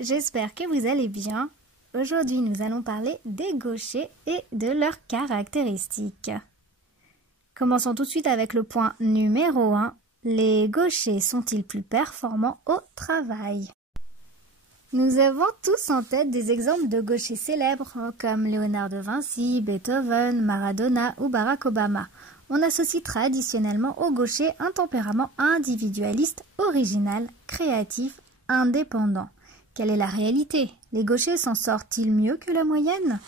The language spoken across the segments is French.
j'espère que vous allez bien. Aujourd'hui, nous allons parler des gauchers et de leurs caractéristiques. Commençons tout de suite avec le point numéro 1. Les gauchers sont-ils plus performants au travail? Nous avons tous en tête des exemples de gauchers célèbres comme Léonard de Vinci, Beethoven, Maradona ou Barack Obama. On associe traditionnellement aux gauchers un tempérament individualiste, original, créatif, indépendant. Quelle est la réalité? Les gauchers s'en sortent-ils mieux que la moyenne?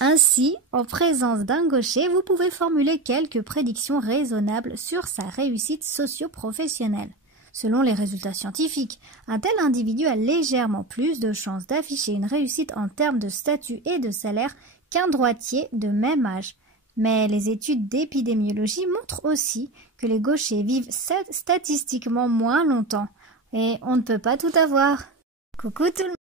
Ainsi, en présence d'un gaucher, vous pouvez formuler quelques prédictions raisonnables sur sa réussite socio-professionnelle. Selon les résultats scientifiques, un tel individu a légèrement plus de chances d'afficher une réussite en termes de statut et de salaire qu'un droitier de même âge. Mais les études d'épidémiologie montrent aussi que les gauchers vivent statistiquement moins longtemps. Et on ne peut pas tout avoir. Coucou tout le monde!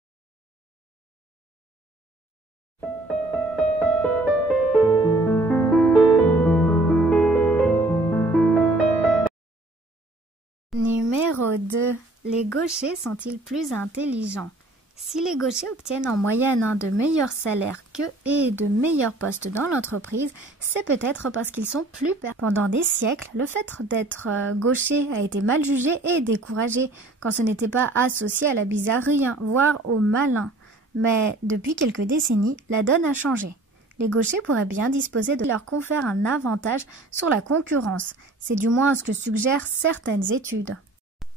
Numéro 2. Les gauchers sont-ils plus intelligents? Si les gauchers obtiennent en moyenne de meilleurs salaires qu'eux et de meilleurs postes dans l'entreprise, c'est peut-être parce qu'ils sont plus performants. Pendant des siècles, le fait d'être gaucher a été mal jugé et découragé quand ce n'était pas associé à la bizarrerie, voire au malin. Mais depuis quelques décennies, la donne a changé. Les gauchers pourraient bien disposer de leur confère un avantage sur la concurrence. C'est du moins ce que suggèrent certaines études.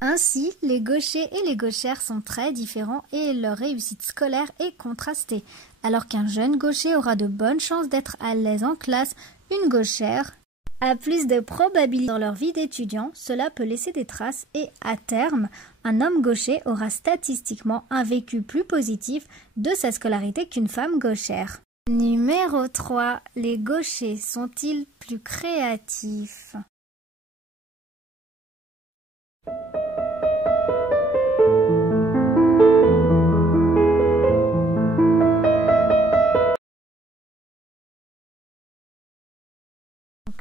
Ainsi, les gauchers et les gauchères sont très différents et leur réussite scolaire est contrastée. Alors qu'un jeune gaucher aura de bonnes chances d'être à l'aise en classe, une gauchère a plus de probabilités dans leur vie d'étudiant. Cela peut laisser des traces et, à terme, un homme gaucher aura statistiquement un vécu plus positif de sa scolarité qu'une femme gauchère. Numéro 3. Les gauchers sont-ils plus créatifs?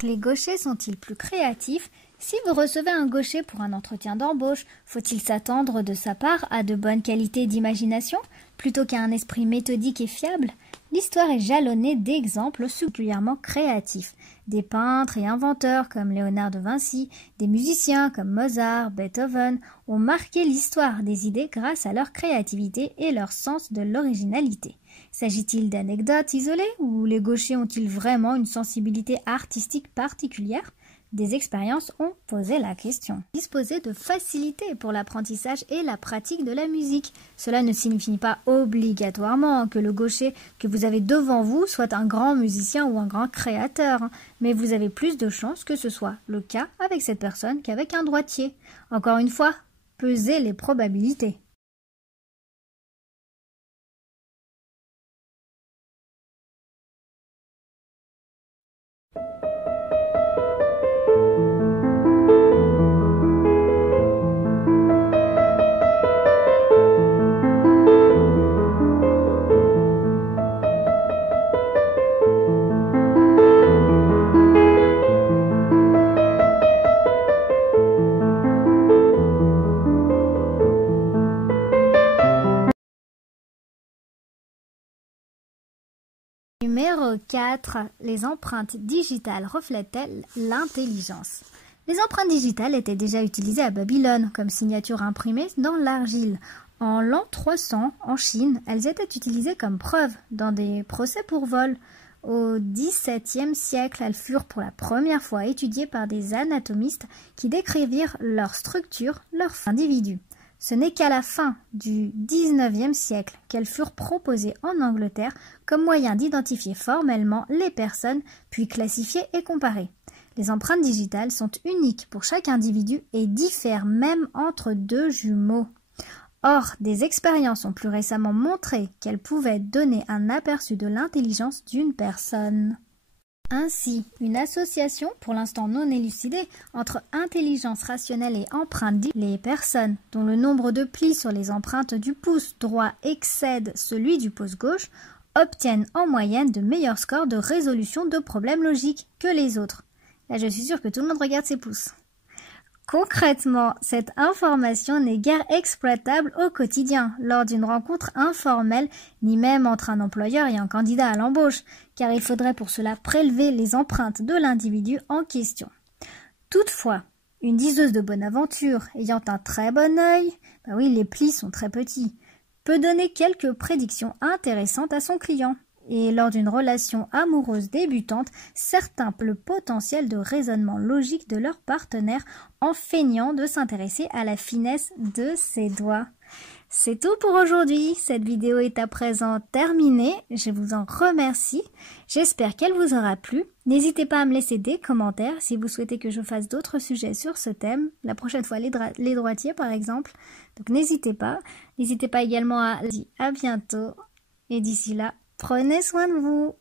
Les gauchers sont-ils plus créatifs? Si vous recevez un gaucher pour un entretien d'embauche, faut-il s'attendre de sa part à de bonnes qualités d'imagination plutôt qu'à un esprit méthodique et fiable? L'histoire est jalonnée d'exemples particulièrement créatifs. Des peintres et inventeurs comme Léonard de Vinci, des musiciens comme Mozart, Beethoven ont marqué l'histoire des idées grâce à leur créativité et leur sens de l'originalité. S'agit-il d'anecdotes isolées ou les gauchers ont-ils vraiment une sensibilité artistique particulière? Des expériences ont posé la question. Disposer de facilité pour l'apprentissage et la pratique de la musique. Cela ne signifie pas obligatoirement que le gaucher que vous avez devant vous soit un grand musicien ou un grand créateur, mais vous avez plus de chances que ce soit le cas avec cette personne qu'avec un droitier. Encore une fois, pesez les probabilités. Numéro 4. Les empreintes digitales reflètent-elles l'intelligence? Les empreintes digitales étaient déjà utilisées à Babylone comme signature imprimée dans l'argile. En l'an 300, en Chine, elles étaient utilisées comme preuve dans des procès pour vol. Au XVIIe siècle, elles furent pour la première fois étudiées par des anatomistes qui décrivirent leur structure, leur individus. Ce n'est qu'à la fin du XIXe siècle qu'elles furent proposées en Angleterre comme moyen d'identifier formellement les personnes, puis classifier et comparer. Les empreintes digitales sont uniques pour chaque individu et diffèrent même entre deux jumeaux. Or, des expériences ont plus récemment montré qu'elles pouvaient donner un aperçu de l'intelligence d'une personne. Ainsi, une association, pour l'instant non élucidée, entre intelligence rationnelle et empreinte les personnes dont le nombre de plis sur les empreintes du pouce droit excède celui du pouce gauche obtiennent en moyenne de meilleurs scores de résolution de problèmes logiques que les autres. Là, je suis sûre que tout le monde regarde ses pouces. Concrètement, cette information n'est guère exploitable au quotidien, lors d'une rencontre informelle, ni même entre un employeur et un candidat à l'embauche, car il faudrait pour cela prélever les empreintes de l'individu en question. Toutefois, une diseuse de bonne aventure, ayant un très bon œil, oui, les plis sont très petits, peut donner quelques prédictions intéressantes à son client. Et lors d'une relation amoureuse débutante, certains le potentiel de raisonnement logique de leur partenaire en feignant de s'intéresser à la finesse de ses doigts. C'est tout pour aujourd'hui. Cette vidéo est à présent terminée. Je vous en remercie. J'espère qu'elle vous aura plu. N'hésitez pas à me laisser des commentaires si vous souhaitez que je fasse d'autres sujets sur ce thème. La prochaine fois, les droitiers par exemple. Donc n'hésitez pas. N'hésitez pas également à bientôt. Et d'ici là, prenez soin de vous.